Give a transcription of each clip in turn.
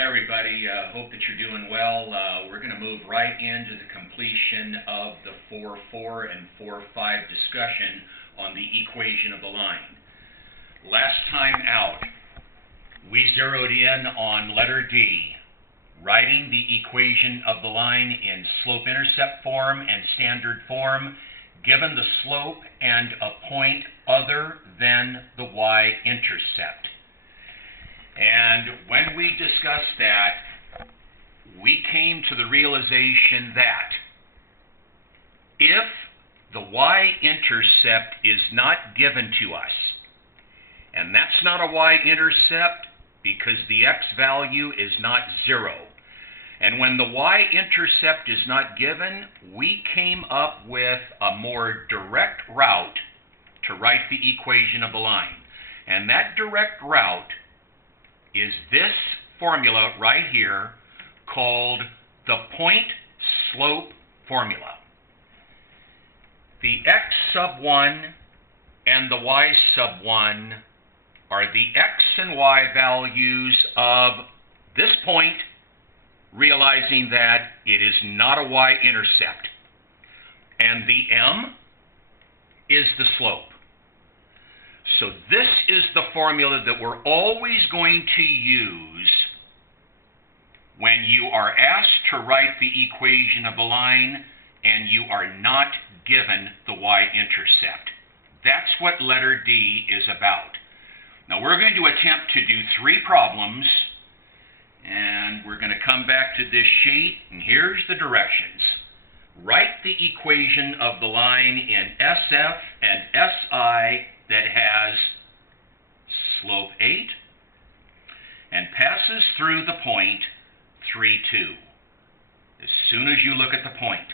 Hi everybody, hope that you're doing well. We're going to move right into the completion of the 4.4 and 4.5 discussion on the equation of the line. Last time out, we zeroed in on letter D, writing the equation of the line in slope-intercept form and standard form, given the slope and a point other than the y-intercept. And when we discussed that, we came to the realization that if the y-intercept is not given to us, and that's not a y-intercept because the x value is not 0, and when the y-intercept is not given, we came up with a more direct route to write the equation of the line. And that direct route is this formula right here called the point slope formula. The x sub 1 and the y sub 1 are the x and y values of this point, realizing that it is not a y-intercept. And the m is the slope. So this is the formula that we're always going to use when you are asked to write the equation of the line and you are not given the y-intercept. That's what letter D is about. Now we're going to attempt to do 3 problems, and we're going to come back to this sheet, and here's the directions. Write the equation of the line in SF and SI that has slope 8 and passes through the point 3, 2. As soon as you look at the point,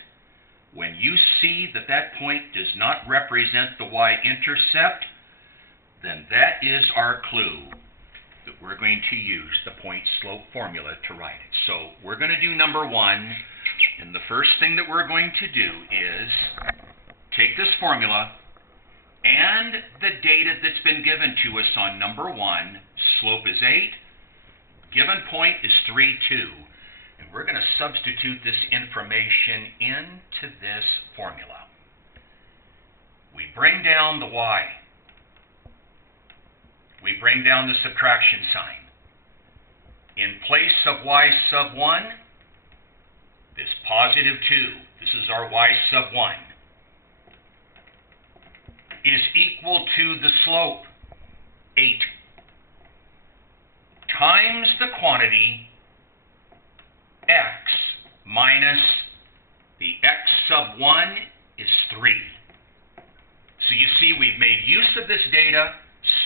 when you see that that point does not represent the y-intercept, then that is our clue that we're going to use the point slope formula to write it. So we're going to do number 1, and the first thing that we're going to do is take this formula and the data that's been given to us on number 1, slope is 8, given point is 3, 2, and we're going to substitute this information into this formula. We bring down the y. We bring down the subtraction sign. In place of y sub 1, this positive 2, this is our y sub 1, is equal to the slope, 8, times the quantity x minus the x sub 1 is 3. So you see we've made use of this data,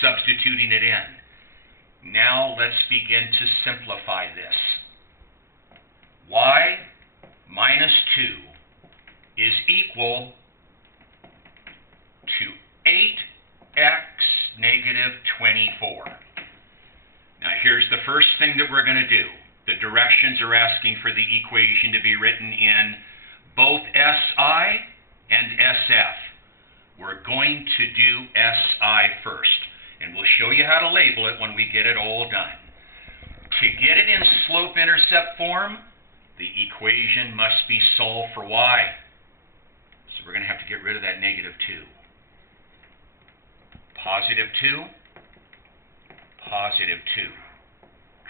substituting it in. Now let's begin to simplify this. Y minus 2 is equal to 8x negative 24. Now here's the first thing that we're going to do. The directions are asking for the equation to be written in both SI and SF. We're going to do SI first, and we'll show you how to label it when we get it all done. To get it in slope-intercept form, the equation must be solved for y. So we're going to have to get rid of that negative 2. Positive 2, positive 2.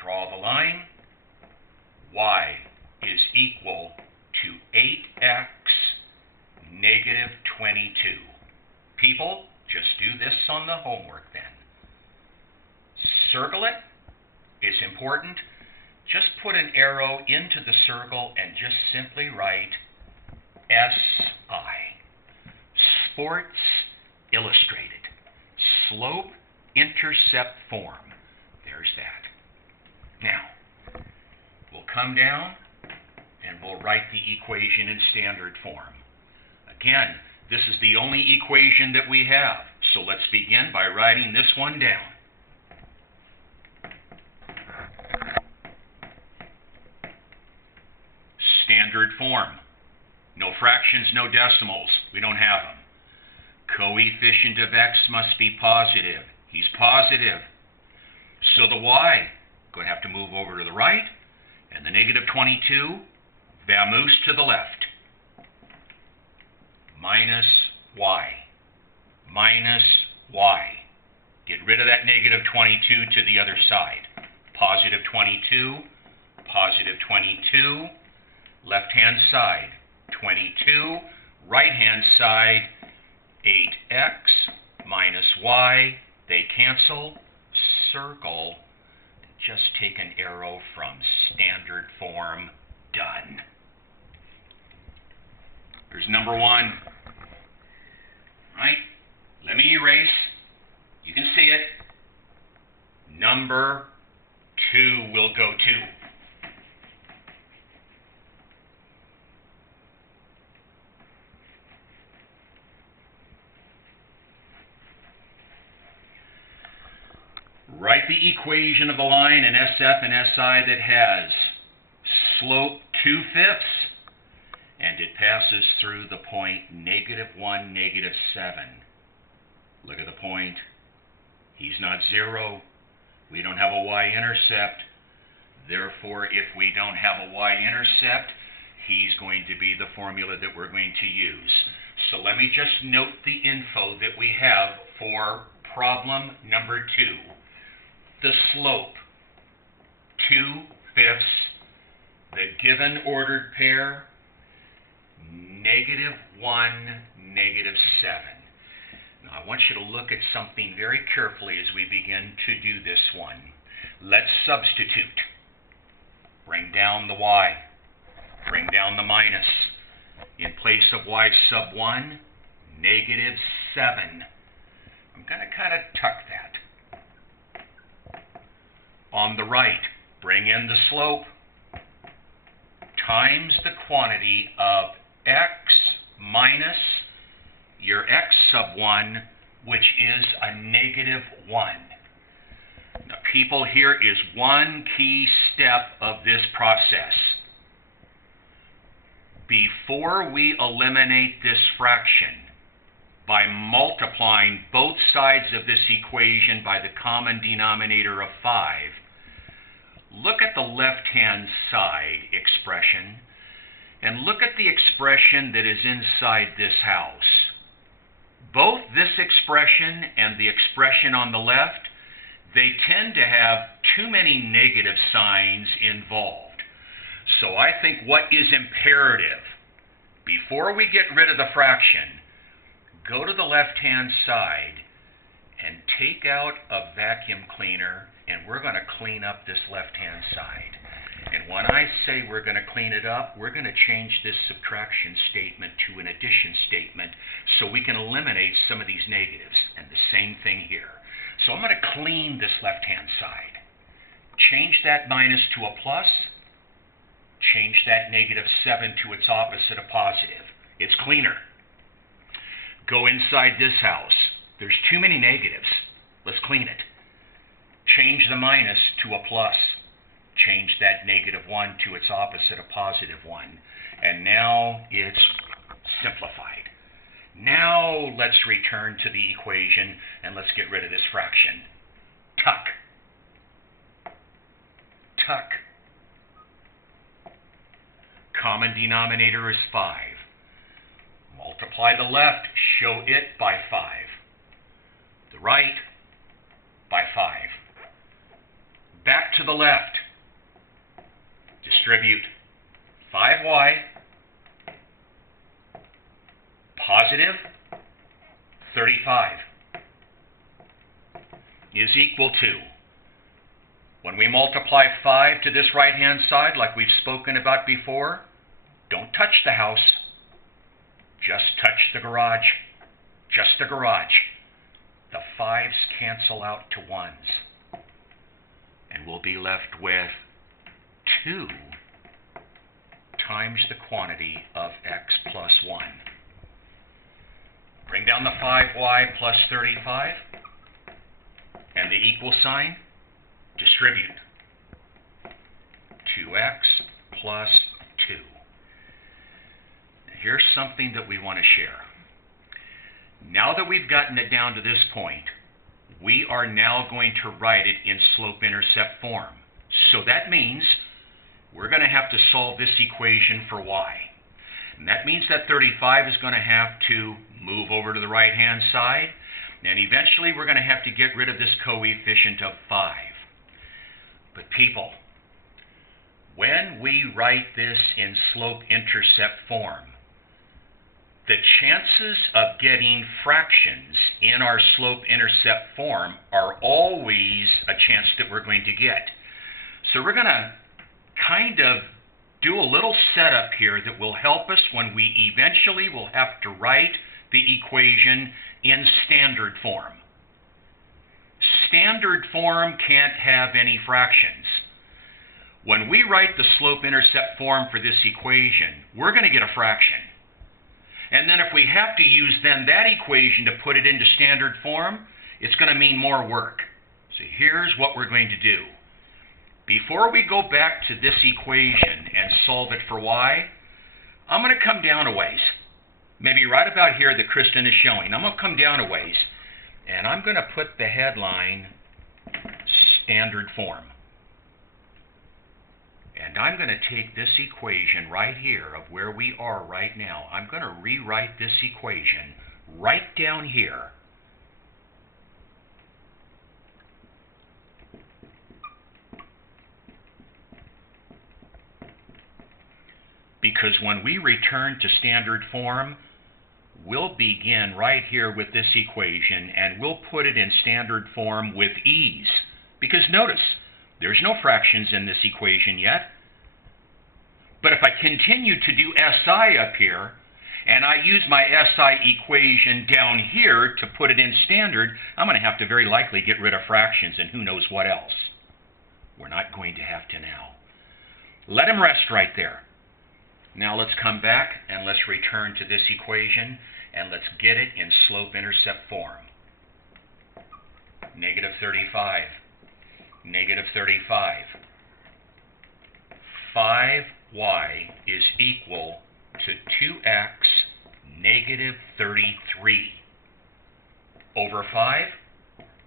Draw the line. Y is equal to 8x negative 22. People, just do this on the homework then. Circle it. It's important. Just put an arrow into the circle and just simply write SI. Sports Illustrated. Slope-intercept form. There's that. Now, we'll come down and we'll write the equation in standard form. Again, this is the only equation that we have. So let's begin by writing this one down. Standard form. No fractions, no decimals. We don't have them. Coefficient of x must be positive. He's positive. So the y, going to have to move over to the right. And the negative 22, vamoose to the left. Minus y. Minus y. Get rid of that negative 22 to the other side. Positive 22, positive 22, left-hand side, 22, right-hand side, 8x minus y, they cancel, circle, just take an arrow from standard form, done. Here's number 1. Right? Let me erase. You can see it. Number 2 will go too. Write the equation of the line in SF and SI that has slope 2/5, and it passes through the point -1, -7. Look at the point. He's not 0. We don't have a y-intercept. Therefore, if we don't have a y-intercept, he's going to be the formula that we're going to use. So let me just note the info that we have for problem number 2. The slope, 2/5, the given ordered pair, -1, -7. Now, I want you to look at something very carefully as we begin to do this one. Let's substitute. Bring down the y. Bring down the minus. In place of y sub 1, -7. I'm going to kind of tuck that. On the right, bring in the slope times the quantity of x minus your x sub 1, which is a -1. Now, people, here is one key step of this process. Before we eliminate this fraction by multiplying both sides of this equation by the common denominator of 5, look at the left-hand side expression and look at the expression that is inside this house. Both this expression and the expression on the left, they tend to have too many negative signs involved. So I think what is imperative, before we get rid of the fraction, go to the left-hand side and take out a vacuum cleaner, and we're going to clean up this left-hand side. And when I say we're going to clean it up, we're going to change this subtraction statement to an addition statement so we can eliminate some of these negatives. And the same thing here. So I'm going to clean this left-hand side. Change that minus to a plus. Change that -7 to its opposite, a positive. It's cleaner. Go inside this house. There's too many negatives. Let's clean it. Change the minus to a plus. Change that -1 to its opposite, a +1. And now it's simplified. Now let's return to the equation and let's get rid of this fraction. Tuck. Tuck. Common denominator is 5. Multiply the left, show it by 5. The right by 5. Back to the left. Distribute 5y positive 35 is equal to, when we multiply 5 to this right-hand side, like we've spoken about before, don't touch the house. Just touch the garage. Just the garage. The 5s cancel out to 1s. And we'll be left with 2 times the quantity of x plus 1. Bring down the 5y plus 35, and the equal sign, distribute. 2x plus 2. Here's something that we want to share. Now that we've gotten it down to this point, we are now going to write it in slope-intercept form. So that means we're going to have to solve this equation for y. And that means that 35 is going to have to move over to the right-hand side, and eventually we're going to have to get rid of this coefficient of 5. But people, when we write this in slope-intercept form, the chances of getting fractions in our slope-intercept form are always a chance that we're going to get. So we're going to kind of do a little setup here that will help us when we eventually will have to write the equation in standard form. Standard form can't have any fractions. When we write the slope-intercept form for this equation, we're going to get a fraction. And then if we have to use then that equation to put it into standard form, it's going to mean more work. So here's what we're going to do. Before we go back to this equation and solve it for y, I'm going to come down a ways. Maybe right about here that Kristen is showing. I'm going to come down a ways, and I'm going to put the headline standard form. And I'm going to take this equation right here of where we are right now. I'm going to rewrite this equation right down here. Because when we return to standard form, we'll begin right here with this equation, and we'll put it in standard form with ease. Because notice, there's no fractions in this equation yet. But if I continue to do SI up here, and I use my SI equation down here to put it in standard, I'm going to have to very likely get rid of fractions and who knows what else. We're not going to have to now. Let them rest right there. Now let's come back and let's return to this equation and let's get it in slope-intercept form. Negative 35. Negative 35. 5y is equal to 2x negative 33. Over 5,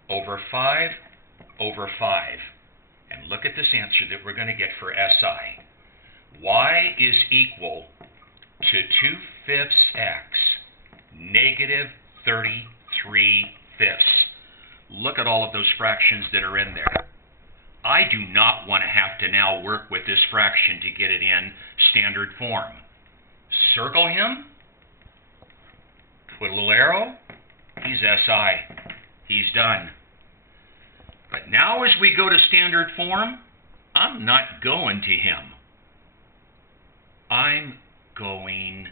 over 5, over 5. And look at this answer that we're going to get for SI. Y is equal to 2/5 x negative 33/5. Look at all of those fractions that are in there. I do not want to have to now work with this fraction to get it in standard form. Circle him, put a little arrow, he's SI, he's done. But now as we go to standard form, I'm not going to him. I'm going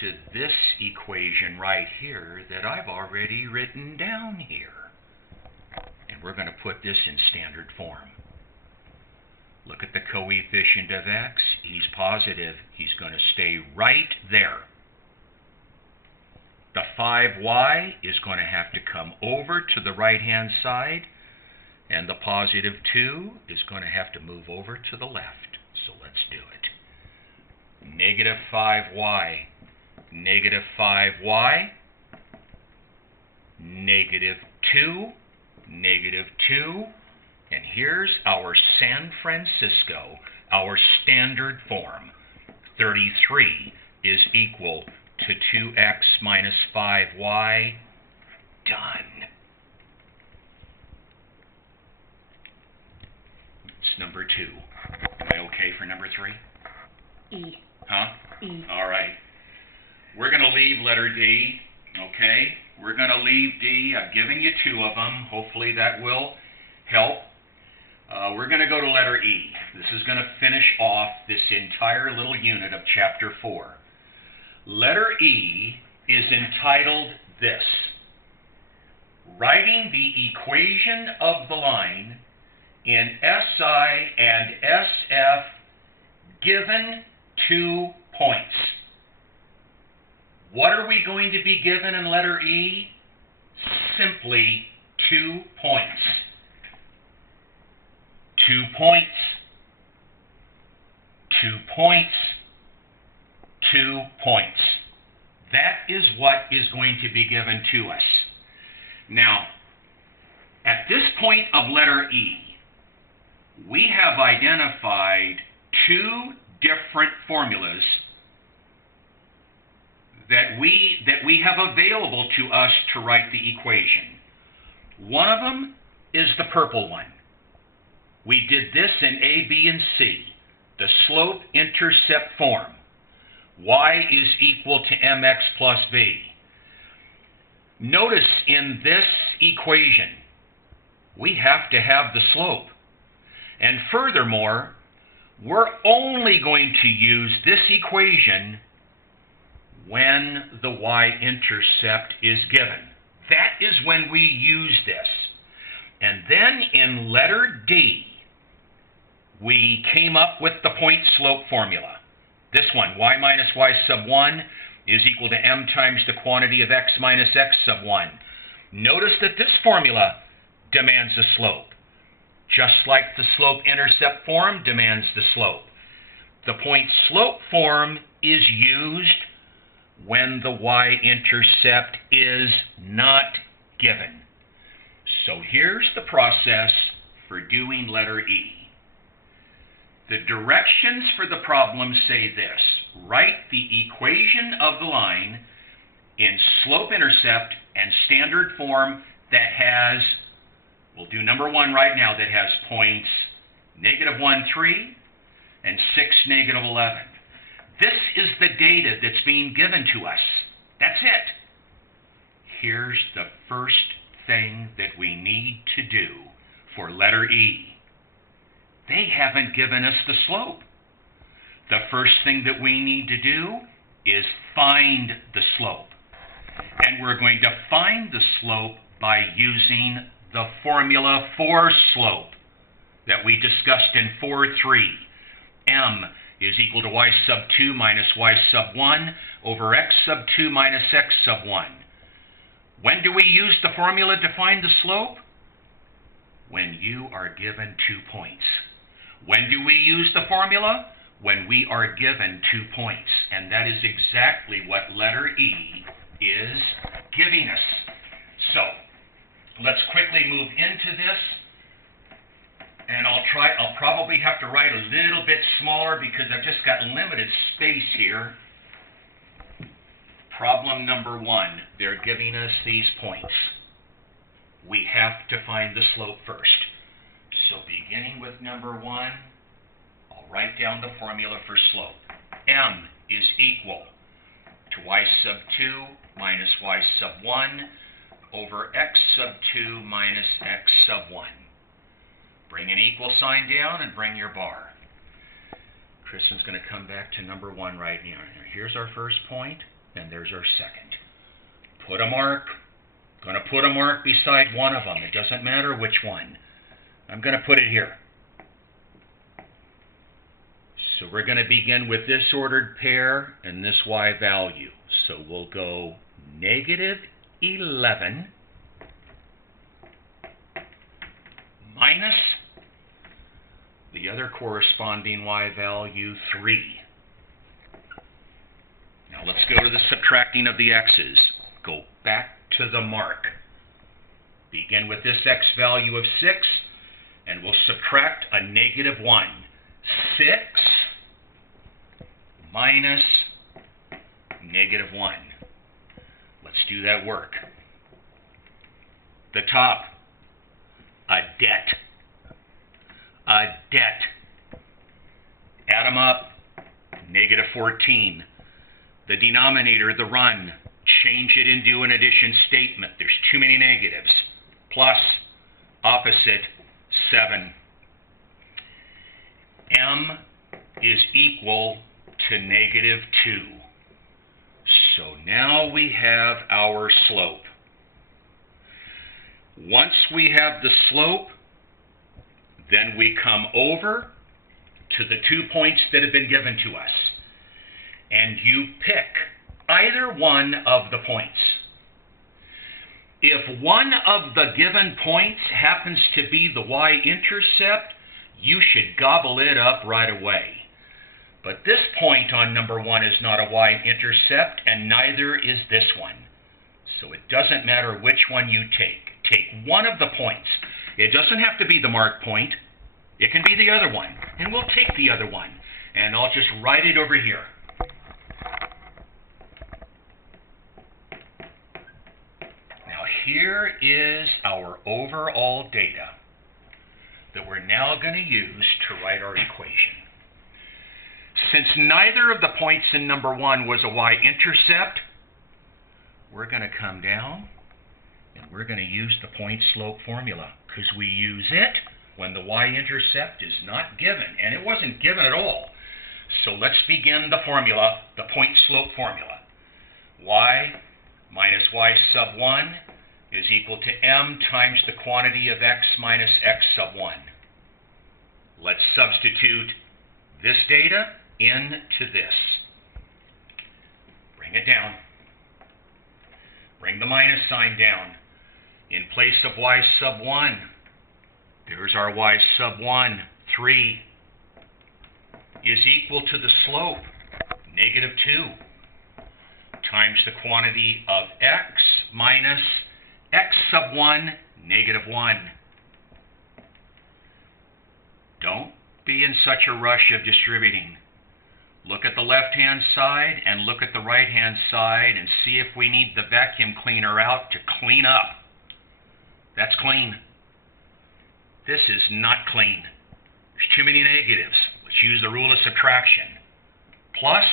to this equation right here that I've already written down here. And we're going to put this in standard form. Look at the coefficient of x. He's positive. He's going to stay right there. The 5y is going to have to come over to the right-hand side, and the positive 2 is going to have to move over to the left. So let's do it. Negative 5y, negative 5y, negative 2, negative 2, and here's our San Francisco, our standard form. 33 is equal to 2x minus 5y. Done. It's number 2. Am I okay for number 3? E. Huh? E. All right. We're going to leave letter D, okay? We're going to leave D. I've given you 2 of them. Hopefully that will help. We're going to go to letter E. This is going to finish off this entire little unit of Chapter 4. Letter E is entitled this: Writing the equation of the line in SI and SF given 2 points. What are we going to be given in letter E? Simply 2 points. 2 points. 2 points. 2 points. That is what is going to be given to us. Now, at this point of letter E, we have identified two different formulas that we have available to us to write the equation. One of them is the purple one. We did this in A, B, and C, the slope-intercept form. Y is equal to mx plus b. Notice in this equation, we have to have the slope. And furthermore, we're only going to use this equation when the y-intercept is given. That is when we use this. And then in letter D, we came up with the point slope formula. This one, y minus y sub 1 is equal to m times the quantity of x minus x sub 1. Notice that this formula demands a slope, just like the slope-intercept form demands the slope. The point slope form is used when the y-intercept is not given. So here's the process for doing letter E. The directions for the problem say this: write the equation of the line in slope-intercept and standard form that has, we'll do number 1 right now, that has points -1, 3 and 6, -11. This is the data that's being given to us. That's it. Here's the first thing that we need to do for letter E. They haven't given us the slope. The first thing that we need to do is find the slope. And we're going to find the slope by using the formula for slope that we discussed in 4.3. M is equal to y sub 2 minus y sub 1 over x sub 2 minus x sub 1. When do we use the formula to find the slope? When you are given 2 points. When do we use the formula? When we are given 2 points. And that is exactly what letter E is giving us. So, let's quickly move into this. And I'll probably have to write a little bit smaller because I've just got limited space here. Problem number 1, they're giving us these points. We have to find the slope first. So beginning with number 1, I'll write down the formula for slope. M is equal to y sub 2 minus y sub 1 over x sub 2 minus x sub 1. Bring an equal sign down and bring your bar. Kristen's going to come back to number 1 right now. Here's our first point, and there's our second. Put a mark. Going to put a mark beside one of them. It doesn't matter which one. I'm going to put it here. So we're going to begin with this ordered pair and this y value. So we'll go -11 minus the other corresponding y value, 3. Now let's go to the subtracting of the x's. Go back to the mark. Begin with this x value of 6, and we'll subtract a -1. 6 minus -1. Let's do that work. The top, a debt. A debt. Add them up, -14. The denominator, the run, change it into an addition statement. There's too many negatives. Plus, opposite, 7. M is equal to -2. So now we have our slope. Once we have the slope, then we come over to the 2 points that have been given to us. And you pick either one of the points. If one of the given points happens to be the y-intercept, you should gobble it up right away. But this point on number 1 is not a y-intercept, and neither is this one. So it doesn't matter which one you take. Take one of the points. It doesn't have to be the mark point. It can be the other one. And we'll take the other one, and I'll just write it over here. Now here is our overall data that we're now going to use to write our equation. Since neither of the points in number 1 was a y-intercept, we're going to come down and we're going to use the point-slope formula, because we use it when the y-intercept is not given, and it wasn't given at all. So let's begin the formula, the point-slope formula. Y minus y sub 1 is equal to m times the quantity of x minus x sub 1. Let's substitute this data into this. Bring it down. Bring the minus sign down. In place of y sub 1, there's our y sub 1, 3, is equal to the slope, negative 2, times the quantity of x minus x sub 1, negative 1. Don't be in such a rush of distributing. Look at the left-hand side and look at the right-hand side and see if we need the vacuum cleaner out to clean up. That's clean. This is not clean. There's too many negatives. Let's use the rule of subtraction. Plus,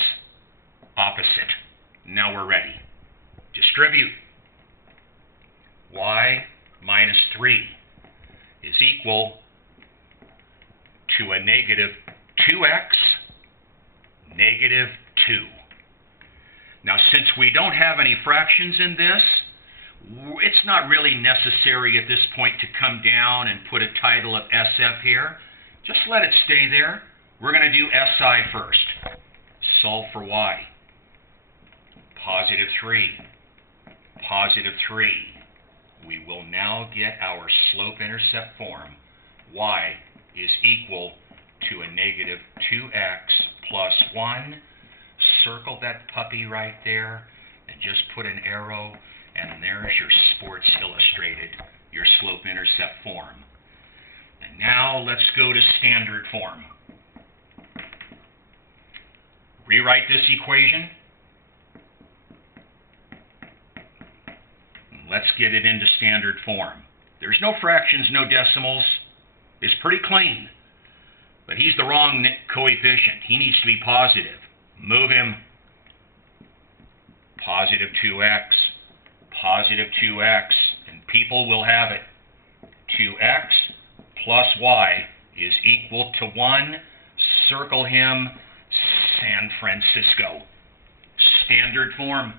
opposite. Now we're ready. Distribute. Y minus 3 is equal to a negative 2x, negative 2. Now, since we don't have any fractions in this, it's not really necessary at this point to come down and put a title of SF here. Just let it stay there. We're going to do SI first. Solve for y. Positive 3. Positive 3. We will now get our slope-intercept form. Y is equal to a negative 2x plus 1. Circle that puppy right there and just put an arrow, and there's your Sports Illustrated, your slope-intercept form. And now let's go to standard form. Rewrite this equation. Let's get it into standard form. There's no fractions, no decimals. It's pretty clean. But he's the wrong coefficient. He needs to be positive. Move him. Positive 2x. Positive 2x. And people will have it. 2x plus y is equal to 1. Circle him. San Francisco. Standard form.